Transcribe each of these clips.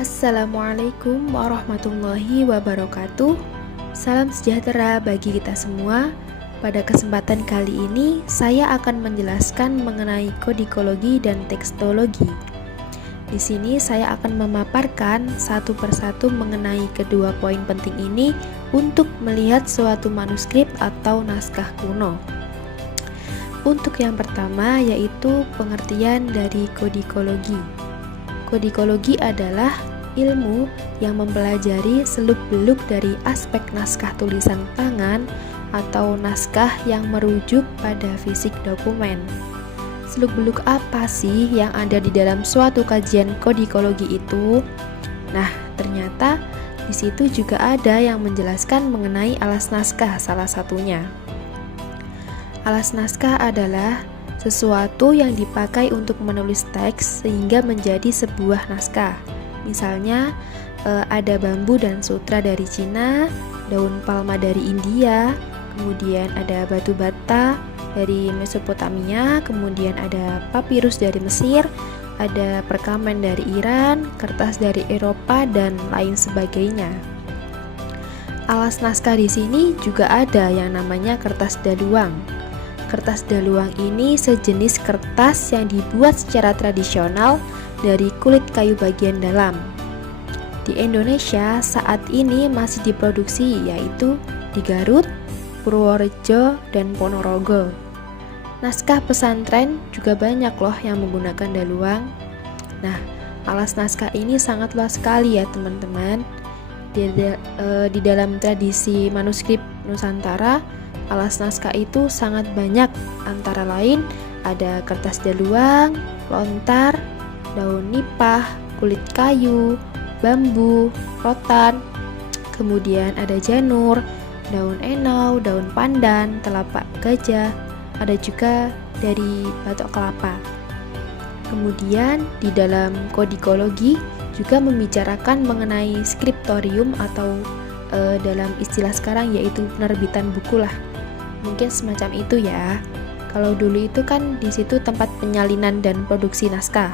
Assalamualaikum warahmatullahi wabarakatuh. Salam sejahtera bagi kita semua. Pada kesempatan kali ini, saya akan menjelaskan mengenai kodikologi dan tekstologi. Di sini saya akan memaparkan satu persatu mengenai kedua poin penting ini untuk melihat suatu manuskrip atau naskah kuno. Untuk yang pertama yaitu pengertian dari kodikologi. Kodikologi adalah ilmu yang mempelajari seluk-beluk dari aspek naskah tulisan tangan atau naskah yang merujuk pada fisik dokumen. Seluk-beluk apa sih yang ada di dalam suatu kajian kodikologi itu? Nah, ternyata di situ juga ada yang menjelaskan mengenai alas naskah salah satunya. Alas naskah adalah sesuatu yang dipakai untuk menulis teks sehingga menjadi sebuah naskah. Misalnya ada bambu dan sutra dari Cina, daun palma dari India, kemudian ada batu bata dari Mesopotamia, kemudian ada papirus dari Mesir, ada perkamen dari Iran, kertas dari Eropa dan lain sebagainya. Alas naskah di sini juga ada yang namanya kertas daluang. Kertas daluang ini sejenis kertas yang dibuat secara tradisional dari kulit kayu bagian dalam. Di Indonesia saat ini masih diproduksi, yaitu di Garut, Purworejo, dan Ponorogo. Naskah pesantren juga banyak loh yang menggunakan daluang. Nah, alas naskah ini sangat luas sekali ya teman-teman. Di dalam tradisi manuskrip Nusantara, alas naskah itu sangat banyak, antara lain ada kertas daluang, lontar, daun nipah, kulit kayu, bambu, rotan, kemudian ada janur, daun enau, daun pandan, telapak gajah, ada juga dari batok kelapa. Kemudian di dalam kodikologi juga membicarakan mengenai skriptorium atau dalam istilah sekarang yaitu penerbitan buku lah. Mungkin semacam itu ya. Kalau dulu itu kan di situ tempat penyalinan dan produksi naskah,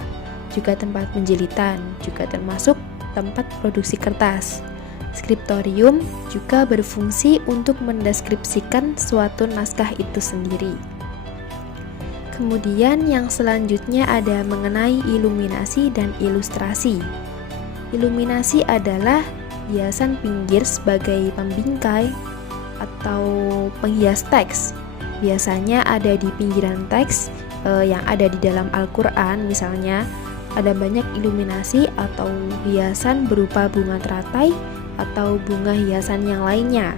juga tempat penjilitan, juga termasuk tempat produksi kertas. Skriptorium juga berfungsi untuk mendeskripsikan suatu naskah itu sendiri. Kemudian yang selanjutnya ada mengenai iluminasi dan ilustrasi. Iluminasi adalah hiasan pinggir sebagai pembingkai atau penghias teks. Biasanya ada di pinggiran teks yang ada di dalam Al-Quran. Misalnya ada banyak iluminasi atau hiasan berupa bunga teratai atau bunga hiasan yang lainnya.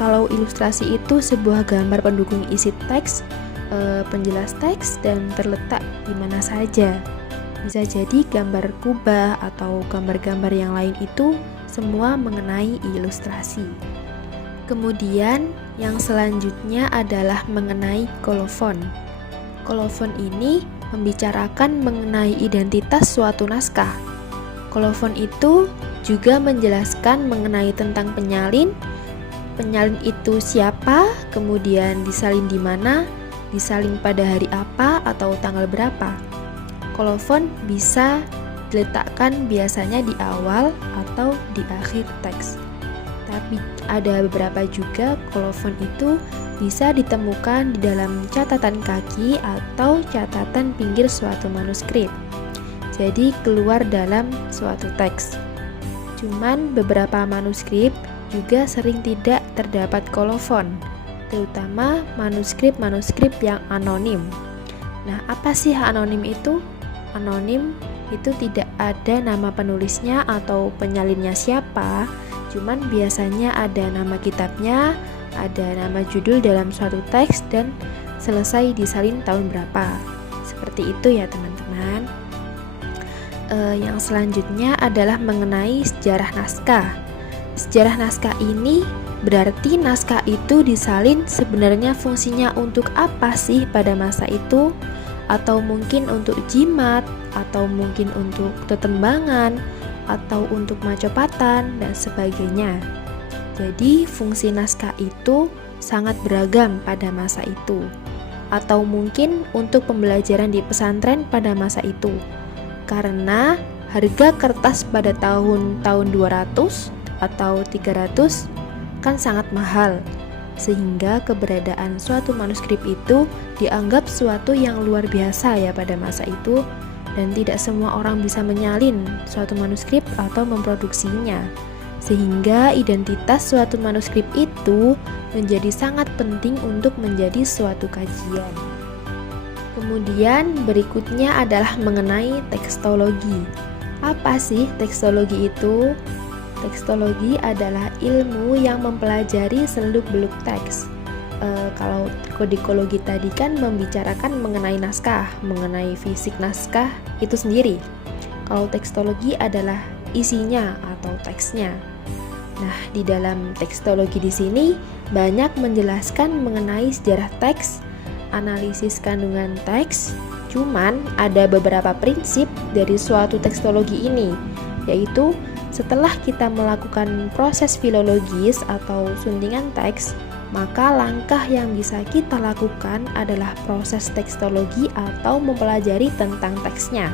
Kalau ilustrasi itu sebuah gambar pendukung isi teks, penjelas teks dan terletak di mana saja. Bisa jadi gambar kubah atau gambar-gambar yang lain itu semua mengenai ilustrasi. Kemudian yang selanjutnya adalah mengenai kolofon. Kolofon ini membicarakan mengenai identitas suatu naskah. Kolofon itu juga menjelaskan mengenai tentang penyalin. Penyalin itu siapa, kemudian disalin di mana, disalin pada hari apa atau tanggal berapa. Kolofon bisa diletakkan biasanya di awal atau di akhir teks. Tapi ada beberapa juga kolofon itu bisa ditemukan di dalam catatan kaki atau catatan pinggir suatu manuskrip. Jadi keluar dalam suatu teks. Cuman beberapa manuskrip juga sering tidak terdapat kolofon, terutama manuskrip-manuskrip yang anonim. Nah, apa sih anonim itu? Anonim itu tidak ada nama penulisnya atau penyalinnya siapa, cuman biasanya ada nama kitabnya, ada nama judul dalam suatu teks, dan selesai disalin tahun berapa. Seperti itu ya teman-teman. Yang selanjutnya adalah mengenai sejarah naskah. Sejarah naskah ini berarti naskah itu disalin sebenarnya fungsinya untuk apa sih pada masa itu, atau mungkin untuk jimat, atau mungkin untuk tetembangan, atau untuk macopatan dan sebagainya. Jadi fungsi naskah itu sangat beragam pada masa itu, atau mungkin untuk pembelajaran di pesantren pada masa itu. Karena Harga kertas pada tahun 200 atau 300 kan sangat mahal, sehingga keberadaan suatu manuskrip itu dianggap suatu yang luar biasa ya pada masa itu, dan tidak semua orang bisa menyalin suatu manuskrip atau memproduksinya, sehingga identitas suatu manuskrip itu menjadi sangat penting untuk menjadi suatu kajian. Kemudian berikutnya adalah mengenai tekstologi. Apa sih tekstologi itu? Tekstologi adalah ilmu yang mempelajari seluk-beluk teks. Kalau kodikologi tadi kan membicarakan mengenai naskah, mengenai fisik naskah itu sendiri. Kalau tekstologi adalah isinya atau teksnya. Nah, di dalam tekstologi di sini banyak menjelaskan mengenai sejarah teks, analisis kandungan teks. Cuman ada beberapa prinsip dari suatu tekstologi ini, yaitu setelah kita melakukan proses filologis atau suntingan teks, maka langkah yang bisa kita lakukan adalah proses tekstologi atau mempelajari tentang teksnya.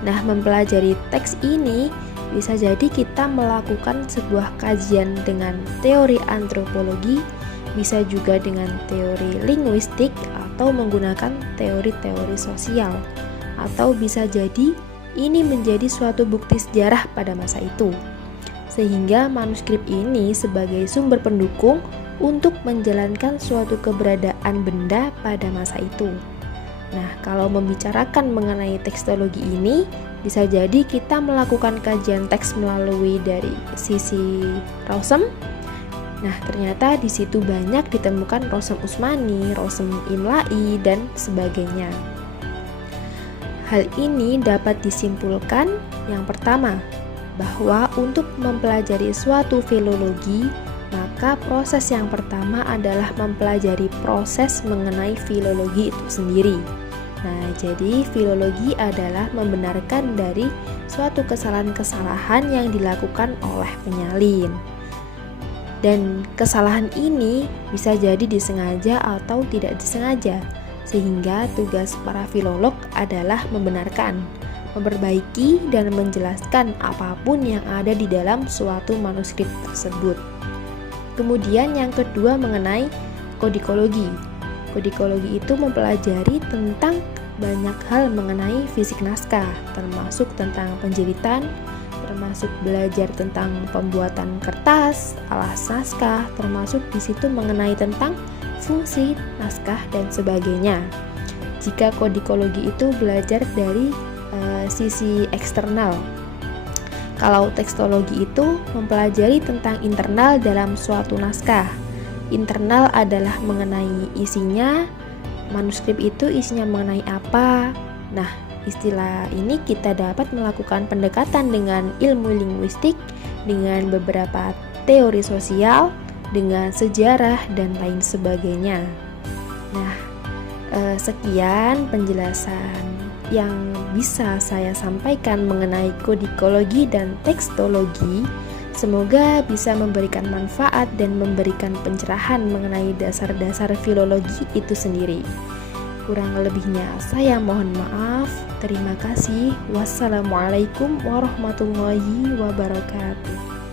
Nah, mempelajari teks ini bisa jadi kita melakukan sebuah kajian dengan teori antropologi, bisa juga dengan teori linguistik atau menggunakan teori-teori sosial, atau bisa jadi ini menjadi suatu bukti sejarah pada masa itu, sehingga manuskrip ini sebagai sumber pendukung untuk menjalankan suatu keberadaan benda pada masa itu. Nah, kalau membicarakan mengenai tekstologi ini, bisa jadi kita melakukan kajian teks melalui dari sisi Rawsem. Nah, ternyata di situ banyak ditemukan Rawsem Utsmani, Rawsem Imla'i, dan sebagainya. Hal ini dapat disimpulkan yang pertama, bahwa untuk mempelajari suatu filologi, maka proses yang pertama adalah mempelajari proses mengenai filologi itu sendiri. Nah, jadi filologi adalah membenarkan dari suatu kesalahan-kesalahan yang dilakukan oleh penyalin. Dan kesalahan ini bisa jadi disengaja atau tidak disengaja, sehingga tugas para filolog adalah membenarkan, memperbaiki, dan menjelaskan apapun yang ada di dalam suatu manuskrip tersebut. Kemudian yang kedua mengenai kodikologi. Kodikologi itu mempelajari tentang banyak hal mengenai fisik naskah, termasuk tentang penjilitan, termasuk belajar tentang pembuatan kertas, alas naskah, termasuk di situ mengenai tentang fungsi naskah dan sebagainya. Jika kodikologi itu belajar dari sisi eksternal. Kalau tekstologi itu mempelajari tentang internal dalam suatu naskah. Internal adalah mengenai isinya, manuskrip itu isinya mengenai apa. Nah, istilah ini kita dapat melakukan pendekatan dengan ilmu linguistik, dengan beberapa teori sosial, dengan sejarah, dan lain sebagainya. Nah, sekian penjelasan yang bisa saya sampaikan mengenai kodikologi dan tekstologi. Semoga bisa memberikan manfaat dan memberikan pencerahan mengenai dasar-dasar filologi itu sendiri. Kurang lebihnya saya mohon maaf. Terima kasih. Wassalamualaikum warahmatullahi wabarakatuh.